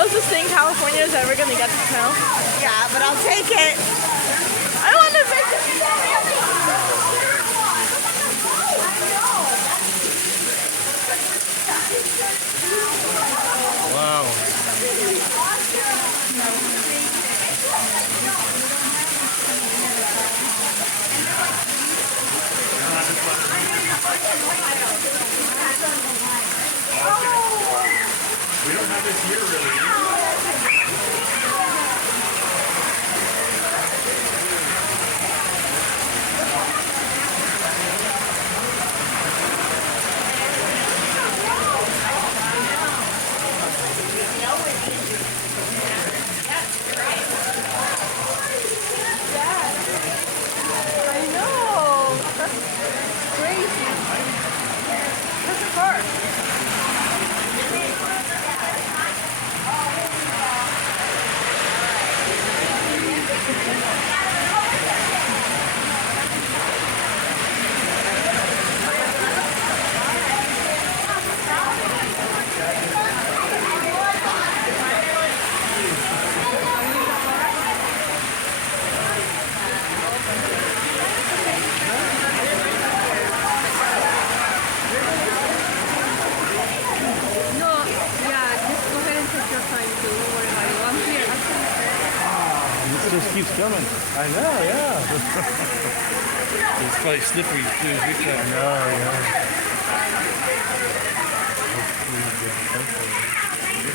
closest thing California is ever gonna get to snow. Yeah, but I'll take it. I want to make it. Wow. We don't have this here really. I know. That's crazy. That's a car. No, yeah, just go ahead and take your time too. Don't worry about it. I'm here. It just keeps coming. I know, yeah. It's probably slippery too. Big time. I know, yeah.